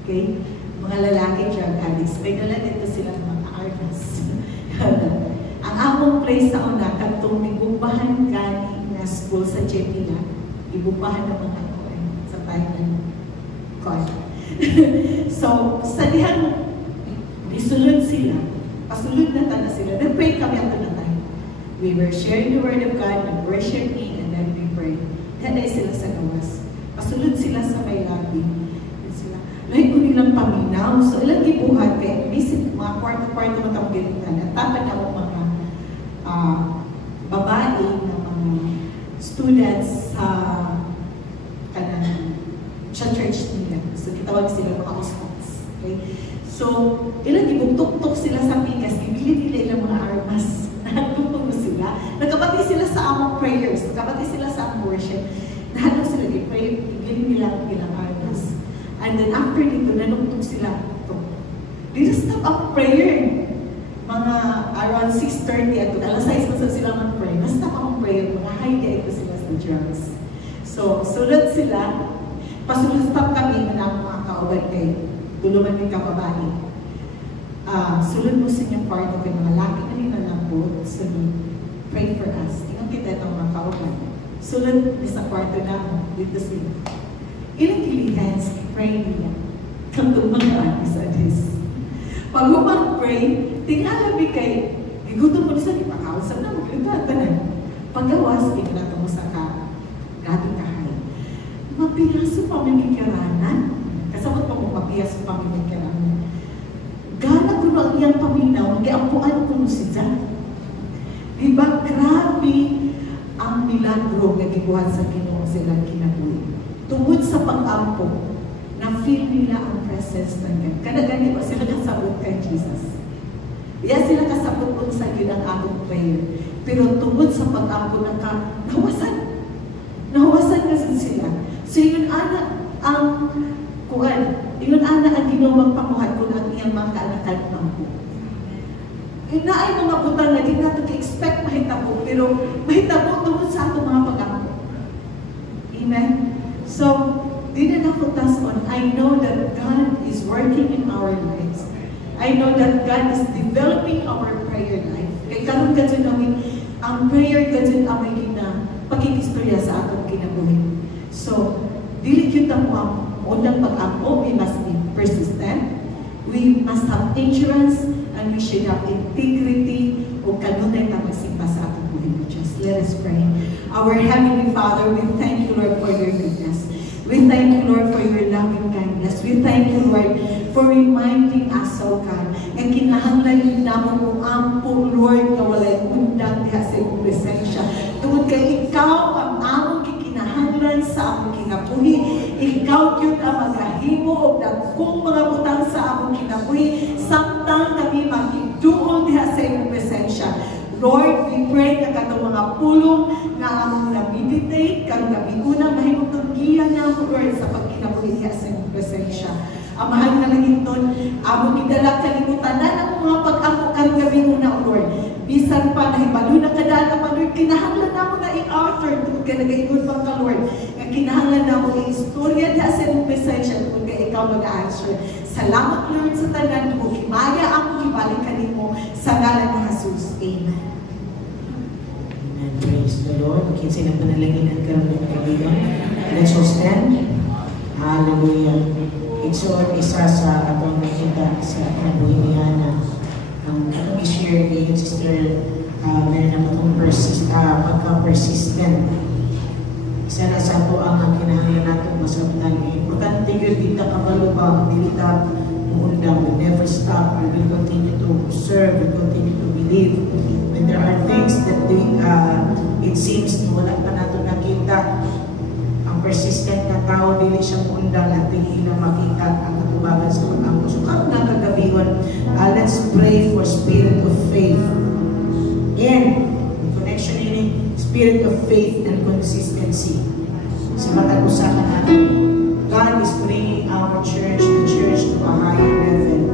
Okay? Mga lalaki drug addicts. May dala dito silang mga armas. Ang among place sa una, kantong ibubahan gani na school sa Jepila. Ibubahan ng mga sa Thailand. So, sa dihang bisulod sila, pasulod na tana sila. Nag-pray kami ang na tayo. We were sharing the Word of God, nag-worshiping, and then we prayed. Hanay sila sa gawas. Pasulod sila sa may lobby. Lahat ko nilang paminaw. So, ilang gibuhat kay visit mga kwarto-kwarto matanggilingan. At tapad ako mga babae na mga students sa church nila. So, kitawag sila mga hostels. Okay? So, ilang gibugtok-tok sila sa pikas. Bibili nila ilang mga armas. Nagtutong sila. Nagkapati sila sa among prayers. Nagkapati sila sa among worship. Nahalong sila di-pray. Bibili nila ilang armas. And then after dito, nanugtog sila ito. Dito stop ang prayer. Mga around 6:30 at alas 6 na sila mag-pray. Na-stop ang prayer. Mga hide ito sila sa drugs. So, sulod sila. Pasulod-stop kami na ang mga kauban kay tulungan ng kababae. Sulod mo sa inyong kwarto kay mga laki na rin na nabot. So, pray for us. Tingnan kita itong mga kauban. Sulod sa kwarto na dito sila. Ilang kilihans, pray nila. Kamtumang sa this. Pag humang-pray, tingalabi kay, igutom mo sa ipakawasan na maglibatan na. Paggawas, ginagawa mo sa gating kahay. Mapiyaso pa mamikiranan. Kasabot pa mo mapiyaso pa mamikiranan. Gana ko na ang iyang paminaw, kaya ampuan ko mo si Zan. Diba, grabe ang milagro na gibuhat sa Ginoo silang kinabuhi. Tungod sa pag-ampo, na-feel nila ang presence ng God. Kada-gani ba sila kasabot kay Jesus? Iya sila kasabot kung sa ilang atong prayer. Pero tungod sa pag-ampo, nahawasan. Nahawasan kasi sila. So yun ana ang kuhan. Yun ana ang ginawang pamuhat kung ang iyang mga kaanakan ampo. Yun na ay mga butang na di natin ka-expect mahitabo. Pero mahitabo tungod sa atong mga pag-ampo. Amen? So, didn't I focus on, I know that God is working in our lives. I know that God is developing our prayer life. Kaya karon ka dyan ang prayer ka dyan ang may pagkikistorya sa atong kinabuhi. So, dili kita mo ang unang pag-ampo, we must be persistent, we must have endurance, and we should have integrity o kanunay na magsimba sa atong buhay. Just let us pray. Our Heavenly Father, we thank you, Lord, for your goodness. We thank you, Lord, for your loving kindness. We thank you, Lord, for reminding us, O God, ang kinahanglan yung naman mong ampo, Lord, na walay undang diha sa iyong presensya. Tungod kay ikaw ang among kikinahanglan sa among kinabuhi. Ikaw yun ang maghahimo o dagkong mga butang sa among kinabuhi. Samtang kami magigduol diha sa iyong presensya. Lord, we pray na katong mga pulong na among na-meditate, kang gabi-unang mahimutong giya na mo, Lord, sa pagkinabuhi sa iyong presensya. Amahan na lang ito, among gidala kalimutan na ng mga pag-ako kang gabi-una, Lord. Bisan pa, nahibalo na kadala pa, Lord, kinahanglan na mo na i-author, tungkol ka nag-iigod pa ka, Lord. Kinahanglan na mo i-istorya na sa iyong presensya, tungkol ka ikaw mag-answer. Salamat, Lord, sa tanan mo. Kimaya ang kibalik ka mo sa ngalan ni Jesus. Amen. Amen. Praise the Lord. Kinsa na panalangin ang karamdaman ng kaibigan. Let's all stand. Hallelujah. Ito isa sa atong nakita sa kinabuhi ni Hannah. Ang atong i-share ni Sister meron na itong pagka-persistent. Isa na sa ito ang kinahanglan natin masabtan. Importante yun, dito kabalubang, dito muundang. We never stop. We will continue to serve. We continue to believe. When there are things that it seems wala pa natin nakita, ang persistent na tao, dili siya muundang at hindi na makita ang katubagan sa pag-ampo. So, kung nakagabiwan, let's pray for spirit of faith. And, in connection in spirit of faith and consistency. Sa matag-usapan natin, God is bringing our church, the church, to a higher level.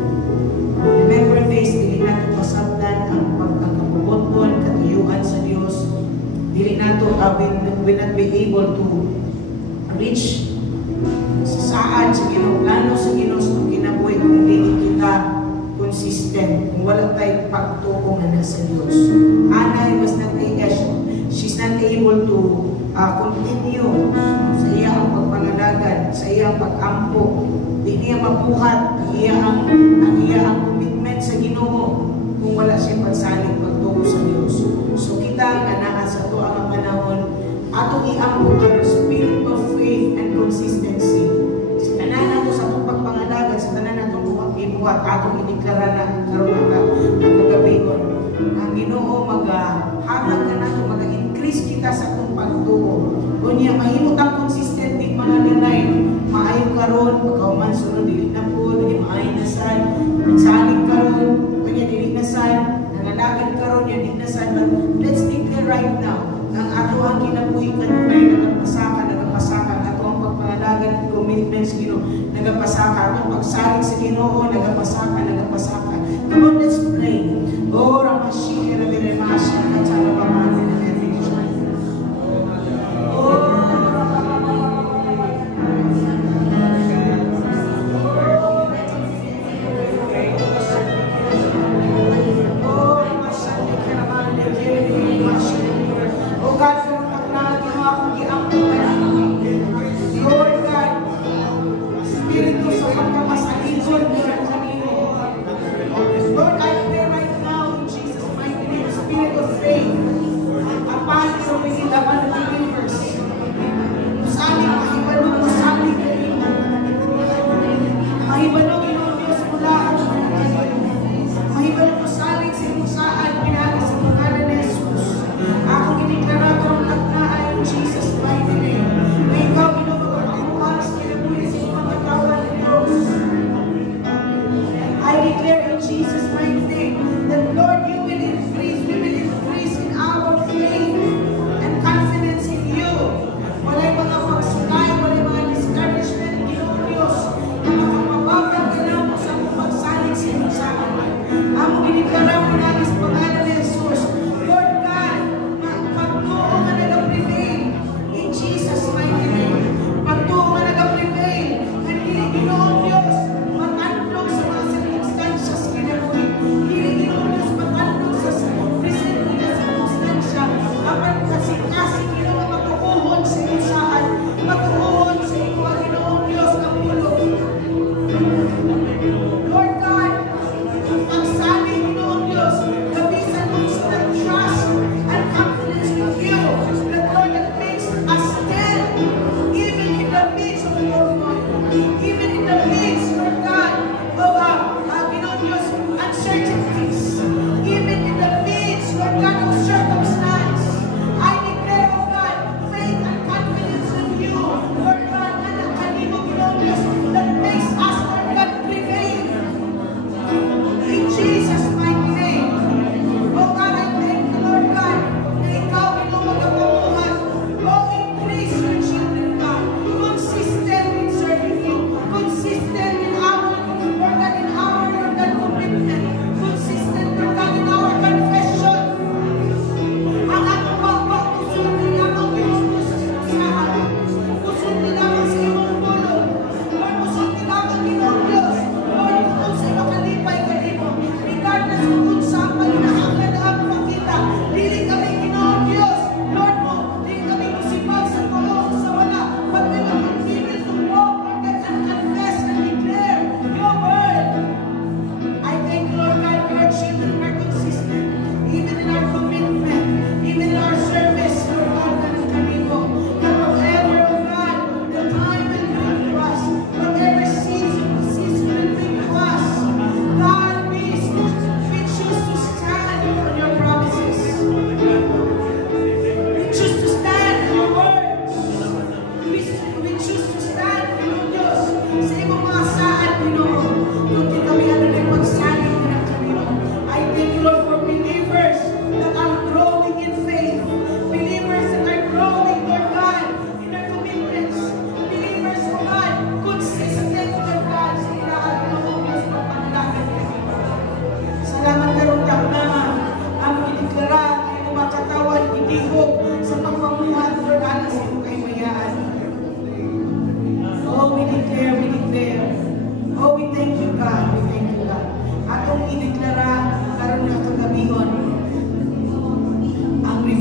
Remember this, dili natin masabdan ang pagkakabukod, katuyuan sa Diyos. Dili natin, will not be able to reach sa saad sa Ginoo, plano sa Ginoo sa kinabuhi kung hindi kita consistent, kung wala tayong pagtuong na nasa Diyos. Hannah was not she's not able to continue sa iyang pagpangalagad, sa iyang pag-ampo. Di niya mabuhat ang iyang commitment sa Ginoo kung wala siya pagsaling pagtuo sa Diyos. So kita nga naa sa ito ang panahon, atong iampo ang spirit of faith and consistency. Sa tanan nato sa itong pagpangalagan, sa tanan natong ibuhat, atong ideklara na karon ang kagabigon. Ang Ginoo maghatag na nato, mag-increase kita sa itong pagtuo. Kunya, mahimot ang consistent din mga nanay. Maayo karon, pagkauman sunod, dili na po, dili maayo na sad. Nagsalig karon, kunya dili na sad. Nangalagan karon, yan dili na sad. But let's declare right now, ang ato ang kinabuhi kanunay, nagapasaka, ato ang pagpangalagan, commitments, nagapasaka, atong pagsalig sa Ginoo, nagapasaka. Come on, let's pray. Oh, Ramashiki, Rabiremashi, Katsarabamani,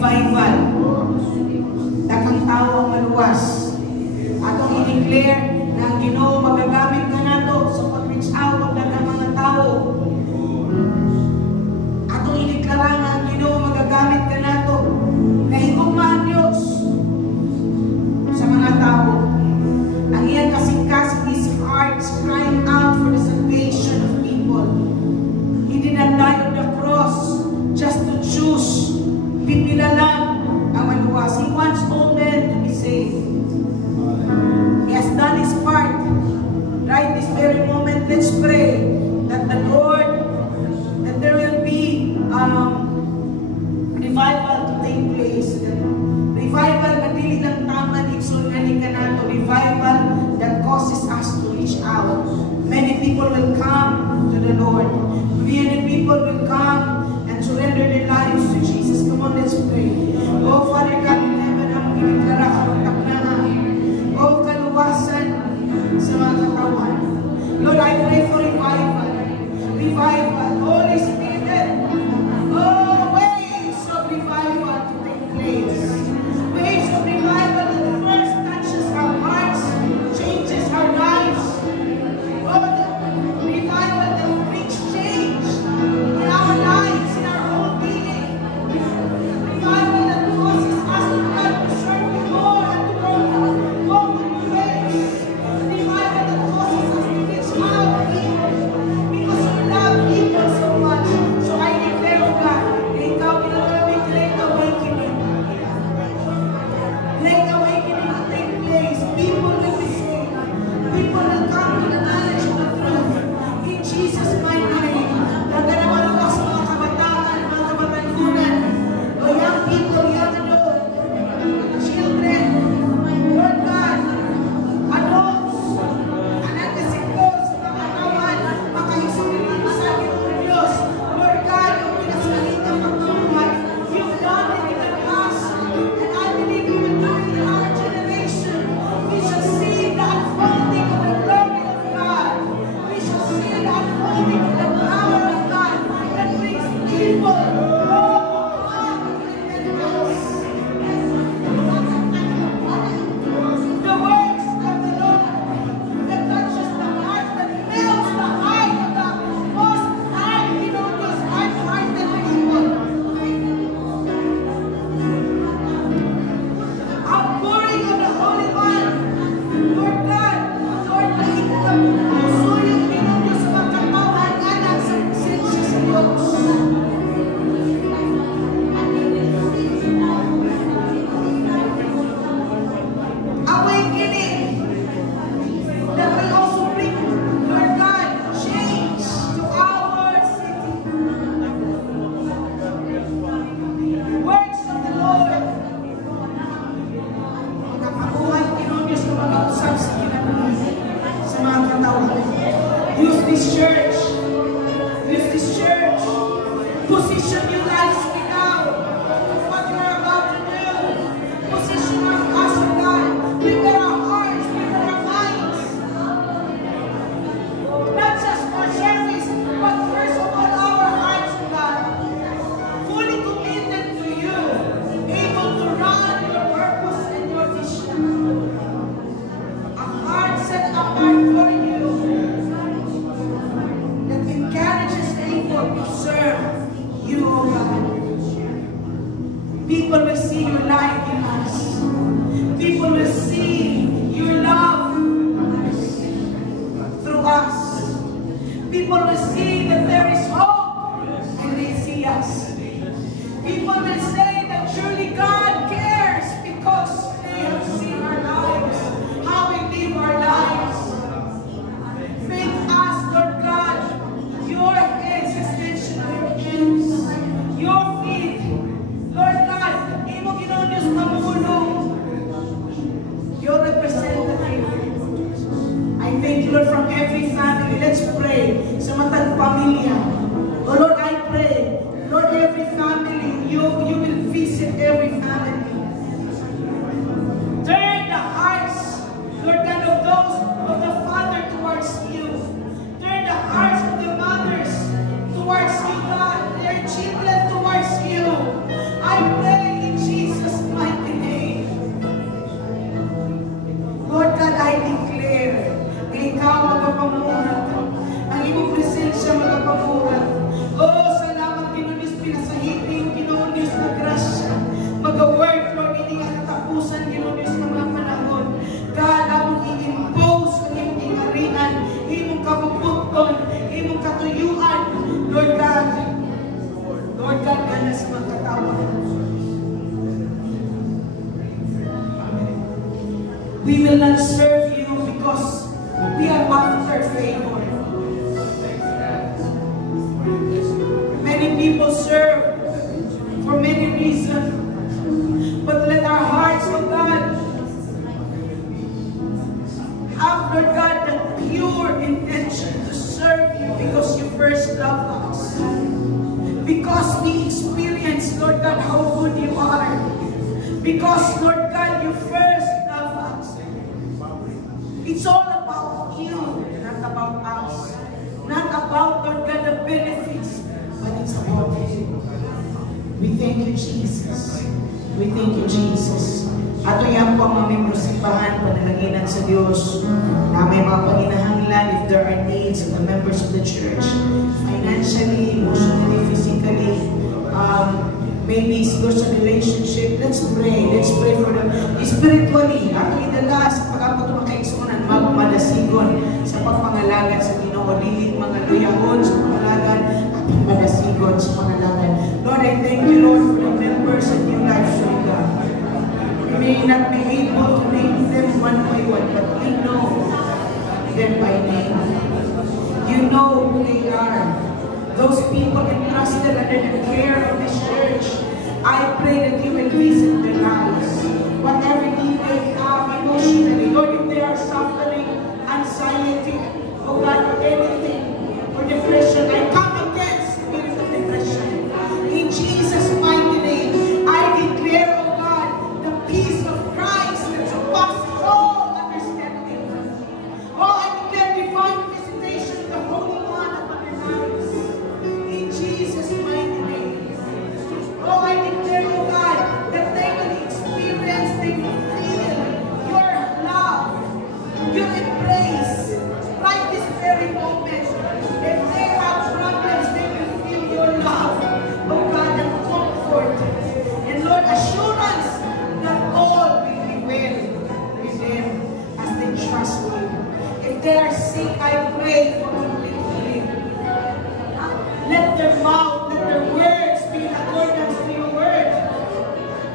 revival. Dakang tao ang maluwas. Atong i-declare na ang Ginoo magagamit na nato sa pag-reach out ng daghang mga tao. Atong i-declare na ang Ginoo magagamit ka na revival that causes us to reach out. Many people will come to the Lord. Many people will come and surrender their lives to Jesus. Come on, let's pray. Oh, Father God in heaven, ang kiniklara ka ng taknahan. Oh, kaluwasan sa mga katawan. Lord, I pray for revival. Revival. Holy Spirit. Oh, waves of revival to take place. Waves of revival that first touches our hearts, changes our lives. Oh, the revival that brings change in our lives, in our whole being. Revival that causes us to love to serve you more and to walk in your ways. Revival that causes us to reach out people because we love people so much. So I declare, oh God, na ikaw ginagawa great awakening. Great awakening will take place. People will be saved. People will come to the knowledge of the truth. In Jesus' mighty name. Naganawan ako sa mga kabataan, mga kabatangunan. O young people, young adult, children, Lord God, adults, anak kasi po sa mga kawan, makaisunin ang masabi ng Diyos. Lord God, yung pinasalitang pagbuhay, you've done it in the past, and I believe you will do it in our generation. We shall see the unfolding of the glory of God. We shall see the unfolding of the power of God that brings people. The works of the Lord that touches the heart, that melts the heart of the most hard-hearted people. Outpouring of the Holy One, Lord God, Lord, mahigit ang puso yung pinunod sa mga katawan, anak sa presensya sa Diyos. Awakening that will also bring, Lord God, change to our city. Works of the Lord. Magkakabuhay, Pinoon Diyos na mag-usap sa kinabuhi, sa mga katawan. Use this church. Use this church. Position your lives now. What you are about to do. Position us, O God. Prepare our hearts, prepare our minds. Not just for service, but first of all our hearts, O God. Fully committed to you. Able to run your purpose and your vision. A heart set apart for you. That encourages people to serve you, O God. People will see your light in us. People will see your love through us. People will see that there is hope and they see us. People will say that surely God cares because they have seen our lives, how we live our lives. Make us, Lord God, your existential dreams, your feet. Lord God, imo Ginoon Diyos mamulong, your representative. I thank you, Lord, from every family. Let's pray sa matag pamilya. Oh Lord, I pray, Lord, every family, you will visit every family. Turn the hearts, Lord God, of those of the father towards you. Turn the hearts of the mothers towards you, God. Their children towards you. I pray in Jesus' mighty name. Lord God, I declare na ikaw magapamuhat. Ang iyong presensya magapamuhat. Oh, salamat Ginoon Diyos, pinasahiti yung Ginoon Diyos na grasya. Mag-work, Lord, hindi nga katapusan, Ginoon Diyos, ng mga panahon. God, among i-impose ang iyong ingarian, iyong kabubuton, iyong katuyuan. Lord God, ganas mga katawan. We will not serve you because we are after favor. Many people serve for many reasons, but let our hearts, oh God, Because, Lord God, you first love us. It's all about you, not about us. Not about, Lord God, the benefits, but it's about you. We thank you, Jesus. We thank you, Jesus. Ato yan po ang mga membro simbahan, panalaginan sa Diyos, na may mga panginahanglan if there are needs of the members of the church, financially, emotionally, physically, maybe siguro sa relationship. Let's pray. Let's pray for them. Spiritually, ato idala sa pag-apo makaigsunan, magmadasigon sa pagpangalagan sa Ginoo, dili mga luyahon sa pangalagan, at magmadasigon sa pangalagan. Lord, I thank you, Lord, for the members of New Life, Lord God. We may not be able to name them one by one, but you know them by name. You know who they are. Those people entrusted under the care of this church, I pray that you will visit their lives. Whatever need they have emotionally, Lord, if they are suffering anxiety, oh God, or anything, or depression, I come against the spirit of depression. In Jesus' mighty name, I declare, oh God, the peace of Christ that surpasses all understanding. Oh, I declare divine visitation of the Holy One upon their lives. In Jesus' mighty name. Oh, I declare, oh God, that they will experience, they will feel your love, your embrace, right this very moment. If they have problems, they will feel your love, oh God, and comfort. And Lord, assurance that all will be well with them as they trust you. If they are sick, I pray for complete healing. Let their mouth, let their words be in accordance to your word.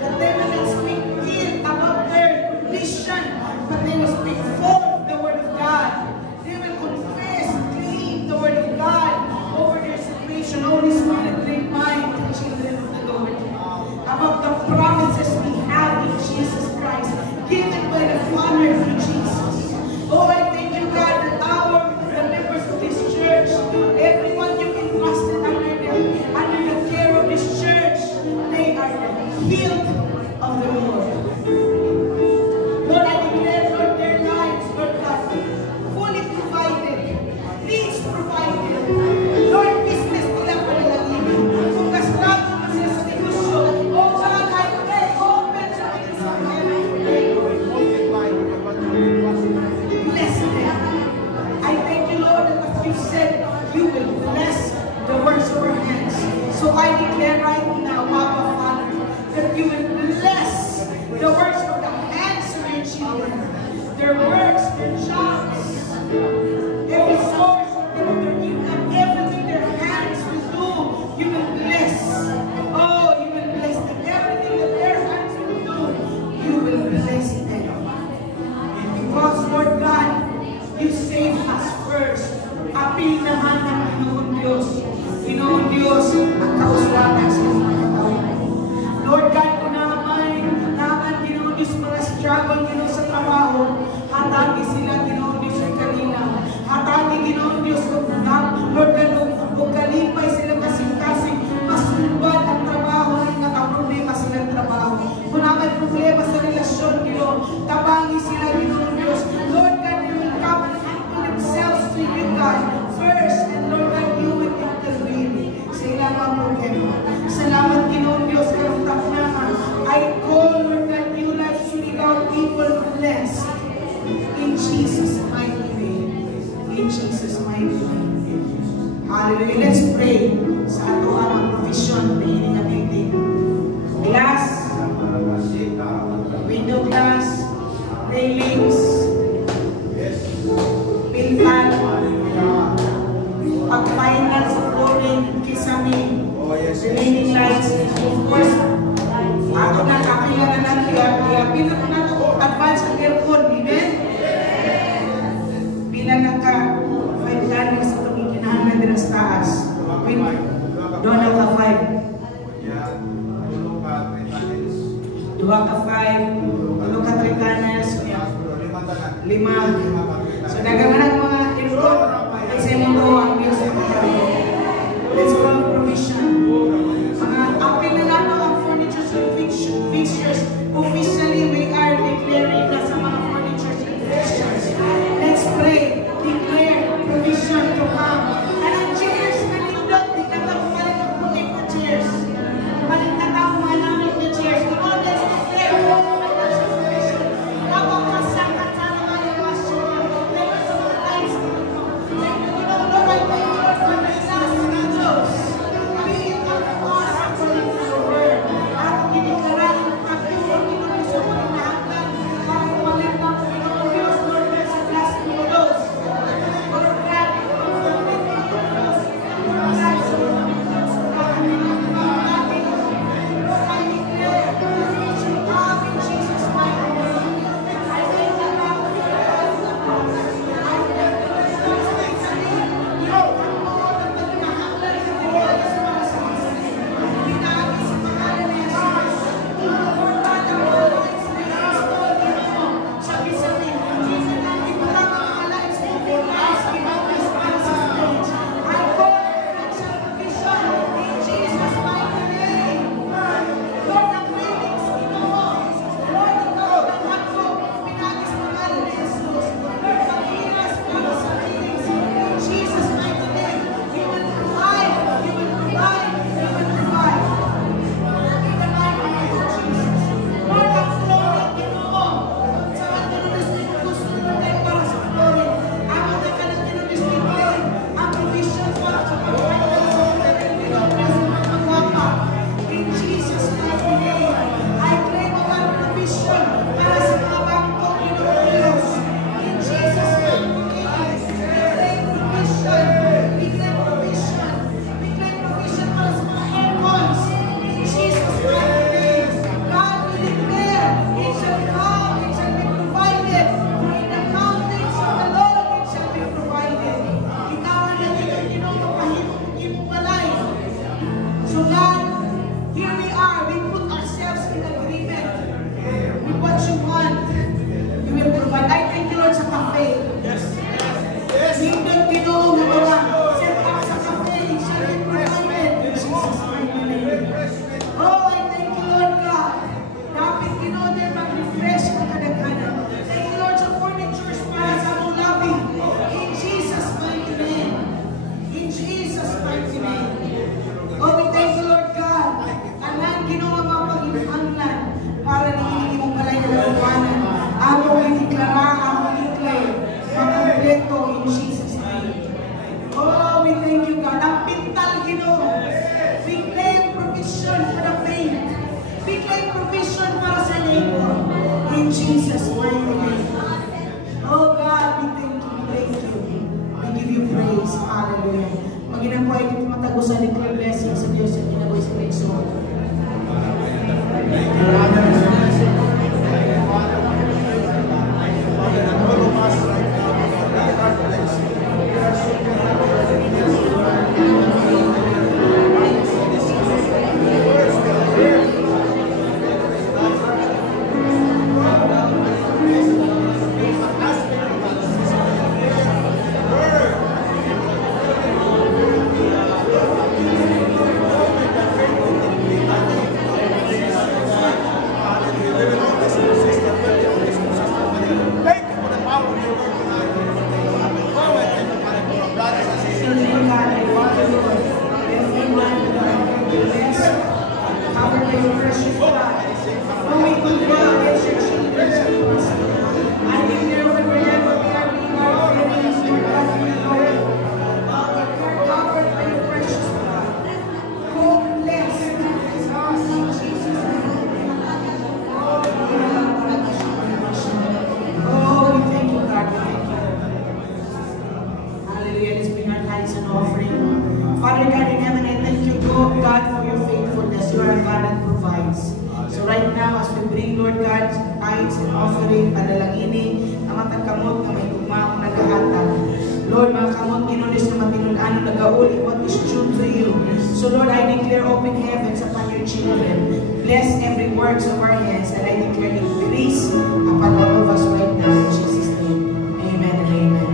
That they will not speak ill about their condition, but they will speak forth the word of God. They will confess, claim the word of God over their situation. Holy Spirit, remind the children of the Lord about the promises we have in Jesus Christ, given by the Father through Jesus. Oh, I thank you, God, that the members of this church, everyone you entrusted under the care of this church, they are healed of the Lord. Lord, I declare, Lord, their lives, Lord God, fully provided, needs provided. Lord, business nila panalangin. Kung gastado na sila sa negosyo, oh God, I pray, open sa heaven today. Bless them. I thank you, Lord, that as you said, you will bless the works of our hands. So I declare right now, Papa, Father, that you will bless the works of the hands of your children, their works, their jobs, every source of their income, everything their hands will do, you will bless. Oh, you will bless them. Everything that their hands will do, you will bless them. Because, Lord God, you saved us first. Apil naman ng Pinoon Diyos. Pinoon Diyos ang kauswagan sa mga tao. Lord God, kung naman Pinoon Diyos mga struggle Pinoon sa trabaho, hatagi sila Pinoon Diyos sa kanila. Hatagi Pinoon Diyos kung Lord God, kung kalipay sila kasing-kasing, masubad ang trabaho at nakaproblema silang trabaho. Kung naman problema sa relasyon, Pinoon, tabangi sila Pinoon Diyos. Lord God, they will come and humble themselves to you, God, first, and Lord God, you will intervene sa ilang mga problema. Salamat, Pinoon Diyos, karaptak naman. I call, Lord God, New Life, Surigao people blessed. In Jesus' mighty name. In Jesus' mighty name. Hallelujah. Let's pray sa ato ang provision na iningabitin. Glass, window glass, railings, pintan, pag-final sa flooring, kisame, remaining lights, of course, ato na kakayanan natin, pinaka na ito, advance ang aircon, amen? Bilang naka 5 tanners ito, ikinahan na sa taas. Doon naka 5. Dua ka 5, tulo ka 3 tanners, 5. So, nagamanang mga aircon, ay sa imong doon ang Diyos sa mga. Let's go provision. Mga apil na lang ang furniture and fixtures, In Jesus' mighty name. Oh God, we thank you, we thank you. We give you praise. Hallelujah. Pag-inang po ay matagusan ni Claire blessing sa Diyos at ginawa sa Kristo. Father God in heaven, I thank you, God, for your faithfulness. You are a God that provides. So right now, as we bring, Lord God, tithes and offering, panalangini, ang matang kamot na may tugma ang nagahatag. Lord, mga kamot, ginulis na matinunan, nagauli, what is due to you. So Lord, I declare open heavens upon your children. Bless every works of our hands, and I declare increase upon all of us right now. In Jesus' name, amen and amen.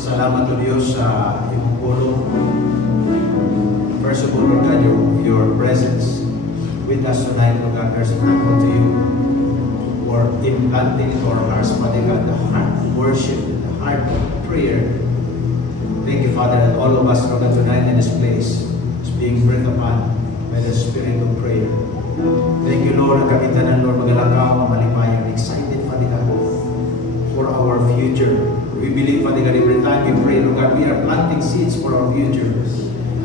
Salamat to Diyos sa iyong pulong. First of all, Lord God, your presence with us tonight, Lord God, we're so thankful to you for implanting into our hearts, Father God, the heart of worship, the heart of prayer. Thank you, Father, that all of us, Lord God, tonight in this place is being breathed upon by the Spirit of prayer. Thank you, Lord, na kami tanan, Lord, magalakaw, malipayan, excited, Father God, for our future. We believe, Father God, every time we pray, Lord God, we are planting seeds for our future.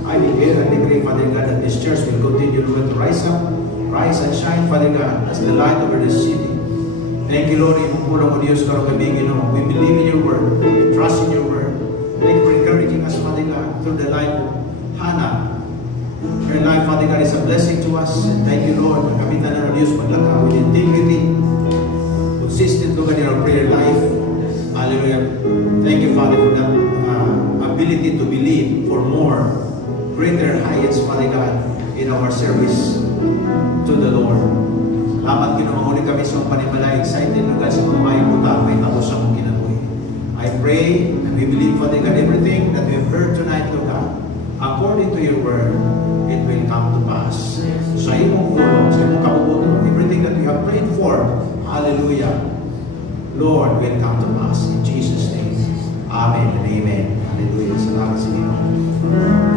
I declare and decree, Father God, that this church will continue to rise up, rise and shine, Father God, as the light over this city. Thank you, Lord, ipupulang mo Diyos, Lord, kami, we believe in your word, we trust in your word. Thank you for encouraging us, Father God, through the life of Hannah. Her life, Father God, is a blessing to us. And thank you, Lord, na kami tanan ng Diyos, maglakaw with integrity, consistent, Lord, in our prayer life. Hallelujah. Thank you, Father, for that ability to believe for more, greater heights, Father God, in our service to the Lord. Salamat, Ginoong, kami sa panimala, excited, Lord God, sa mga mayang utang, may tapos sa mong kinabuhi. I pray and we believe, Father God, everything that we have heard tonight, Lord God, according to your word, it will come to pass. Sa iyong tulong, sa iyong kabubuto, everything that we have prayed for, hallelujah, Lord, will come to pass. In Jesus' name. Amen and amen. Hallelujah. Salamat sa Panginoon.